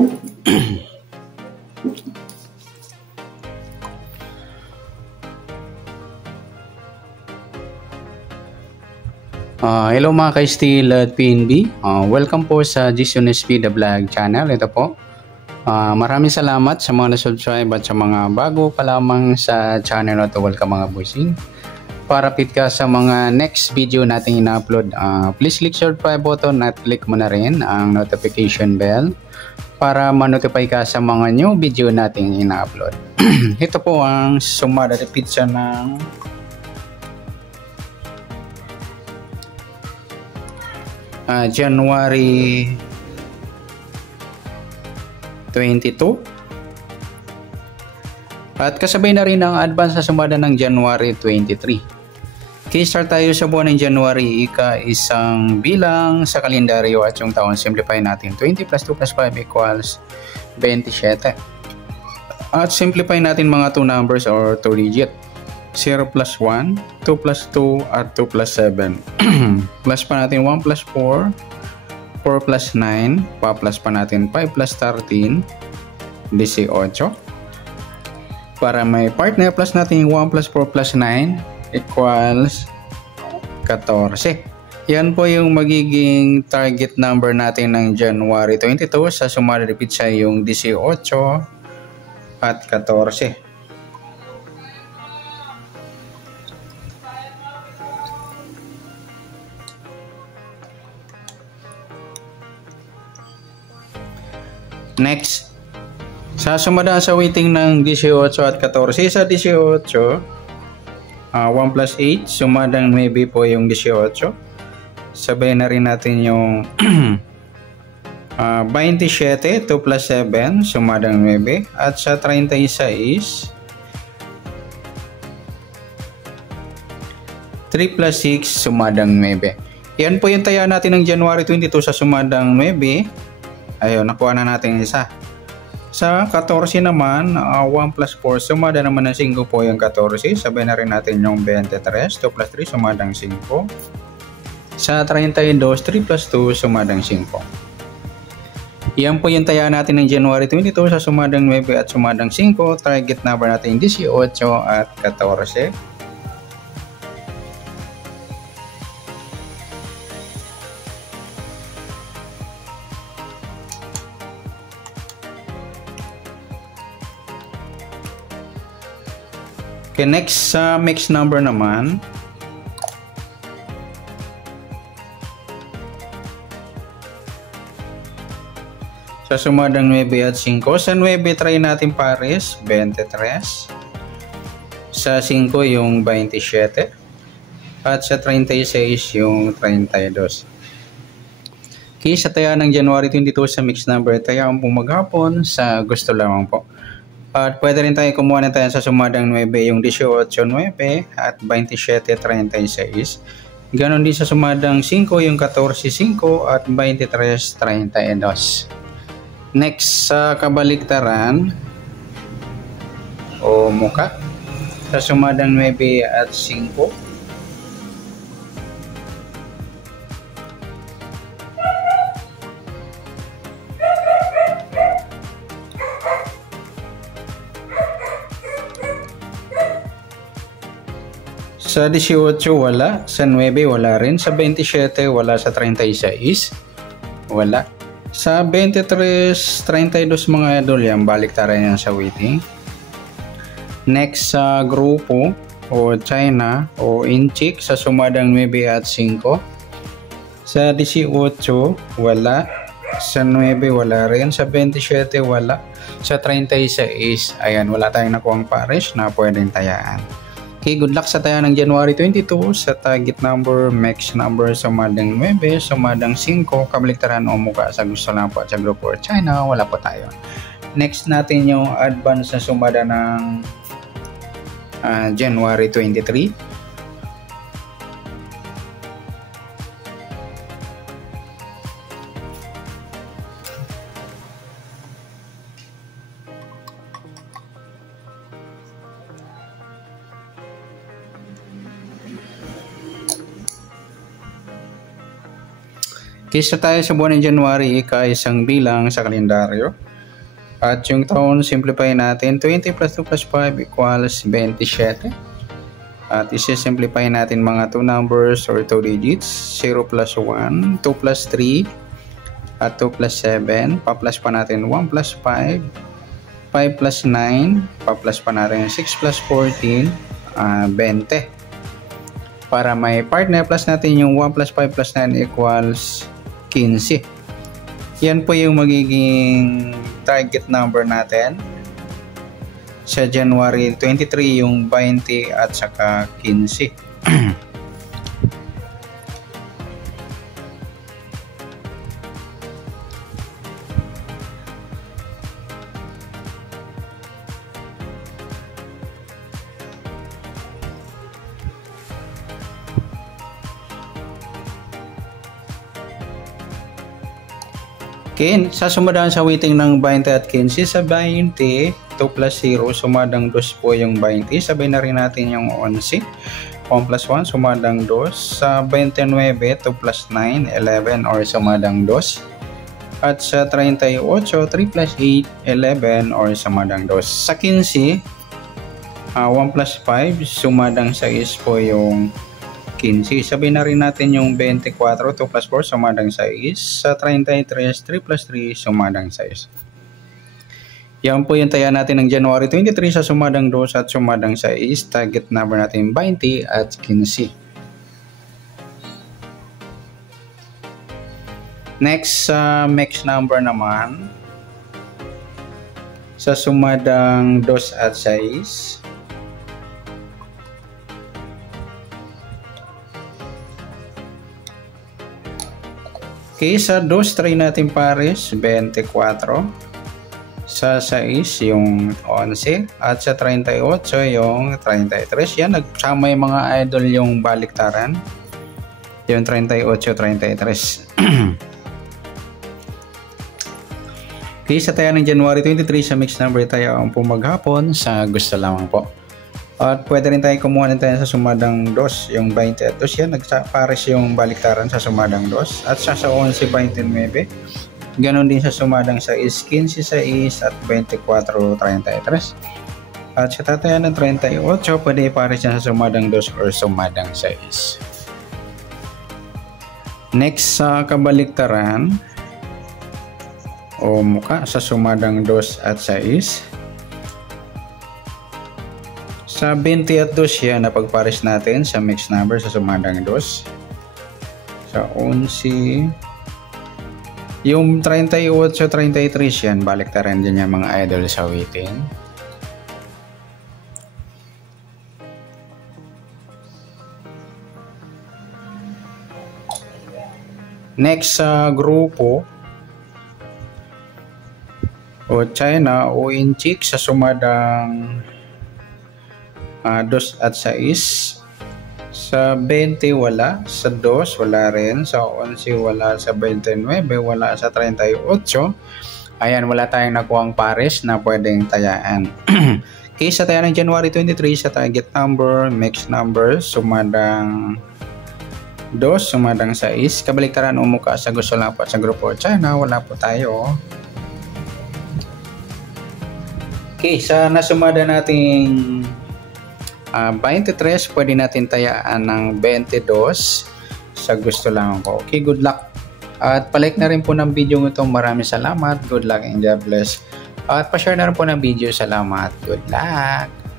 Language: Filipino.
Hello mga ka-Steel at PNB. Welcome po sa Jason SP The Vlog channel. Ito po. Maraming salamat sa mga na-subscribe at sa mga bago pa lamang sa channel na ito. Welcome mga bossing. Para fit ka sa mga next video natin ina-upload, please click subscribe button at click mo na rin ang notification bell para ma-notify ka sa mga new video natin ina-upload. Ito po ang sumada at pizza ng January 22 at kasabay na rin ang advance sa sumada ng January 23. Start tayo sa buwan ng January, ika-isang bilang sa kalendaryo at yung taon. Simplify natin. 20 plus 2 plus 5 equals 27. At simplify natin mga 2 numbers or 2 digit. 0 plus 1, 2 plus 2 at 2 plus 7. Plus pa natin 1 plus 4, 4 plus 9, pa-plus pa natin 5 plus 13, 18. Para may partner, plus natin 1 plus 4 plus 9 equals 14. Yan po yung magiging target number natin ng January 22. Sa sumada de pizza yung 18 at 14. Next, sa sumada sa weighting ng 18 at 14, sa 18, 1 plus 8, sumadang 9 po yung 18. Sabay na rin natin yung 27, 2 plus 7, sumadang 9. At sa 36, 3 plus 6, sumadang 9. Yan po yung taya natin ng January 22 sa sumadang 9. Ayun, nakuha na natin isa. Sa 14 naman, 1 plus 4, sumada naman ng 5 po yung 14. Sabay na rin natin yung 23. 2 plus 3, sumadang 5. Sa 32, 3 plus 2, sumadang 5. Yan po yung taya natin ng January 22 sa sumadang 9 at sumadang 5. Target number natin 18 at 14. Okay, next sa mixed number naman. Sa sumadang 9 at 5. Sa 9, try natin pares, 23. Sa 5 yung 27. At sa 36 yung 32. Okay, sa taya ng January 22 sa mixed number, taya ang maghapon sa gusto lamang po. At pwede rin tayo kumuha na tayo sa sumadang 9 yung 18-9 at 27-36. Ganon din sa sumadang 5 yung 14-5 at 23-32. Next sa kabaliktaran o muka, sa sumadang 9 at 5. Sa 18 wala, sa 9 wala rin, sa 27 wala, sa 36 wala. Sa 23, 32 mga idol yan, baliktaran yan sa weighting. Next sa grupo o China o inchik sa sumadang 9 at 5. Sa 18 wala, sa 9 wala rin, sa 27 wala, sa 36 ayan, wala tayong nakuhang pares na pwedeng tayaan. Okay, good luck sa taya ng January 22 sa target number, max number, sumadang 9, sumadang 5, kabaliktaran o muka sa gusto lang po at sa grupo or China, wala po tayo. Next natin yung advance na sumada ng January 23. Kisa tayo sa buwan ng January, ika-isang bilang sa kalendaryo. At yung taon, simplify natin. 20 plus 2 plus 5 equals 27. At isi-simplify natin mga 2 numbers or 2 digits. 0 plus 1, 2 plus 3, at 2 plus 7. Pa-plus pa natin 1 plus 5, 5 plus 9. Pa-plus pa natin 6 plus 14, 20. Para may partner, plus natin yung 1 plus 5 plus 9 equals 15. Yan po yung magiging target number natin sa January 23, yung 20 at saka 15. Okay, sa sumadaan sa weighting ng 20 at 15, sa 20, 2 plus 0, sumadang 2 po yung 20. Sabay na rin natin yung 11. 1 plus 1, sumadang 2. Sa 29, 2 plus 9, 11 or sumadang 2. At sa 38, 3 plus 8, 11 or sumadang 2. Sa 15, 1 plus 5, sumadang 6 po yung 15. Sabihin na rin natin yung 24, 2 plus 4, sumadang 6. Sa 33, 3 plus 3, sumadang 6. Yan po yung taya natin ng January 23 sa sumadang 2 at sumadang 6. Target number natin 20 at 15. Next, mix number naman. Sa sumadang 2 at 6. Okay, sa 2, try natin pares, 24. Sa 6, yung 11. At sa 38, yung 33. Yan, nagsama yung mga idol yung baliktaran. Yung 38, 33. Okay, sa taya ng January 23, sa mix number tayo ang pumaghapon sa gusto lamang po. At pwede rin tayo kumuha din tayo sa sumadang 2, yung 20 at 2 yan, nagpares yung baliktaran sa sumadang 2. At sa 11, 29, ganon din sa sumadang 6, 15, 6 at 24, 33. At sa tatayan ng 38, pwede ipares yan sa sumadang 2 or sumadang 6. Next, sa kabaliktaran o muka sa sumadang 2 at 6. Sa 20 at 2 yan, napagpares natin sa mix number sa sumadang 2. Sa 11, yung 38 sa 33 yan, baliktaran din yung mga idol sa weighting. Next, sa grupo o China o Inchik sa sumadang 2 at 6. Sa 20 wala, sa 2 wala rin, sa 11 wala, sa 29 wala, sa 38 ayan, wala tayong nakuhang pares na pwedeng tayaan. Okay, sa taya ng January 23, sa target number, mix number, sumadang 2, sumadang 6. Kabaliktaran umuka sa gusto lang po sa grupo China, wala po tayo. Okay, sa nasumada nating 23, pwede natin tayaan ng 22 sa gusto lang po. Okay, good luck. At palike na rin po ng video ito. Maraming salamat. Good luck and God bless. At pa-share na rin po ng video. Salamat. Good luck.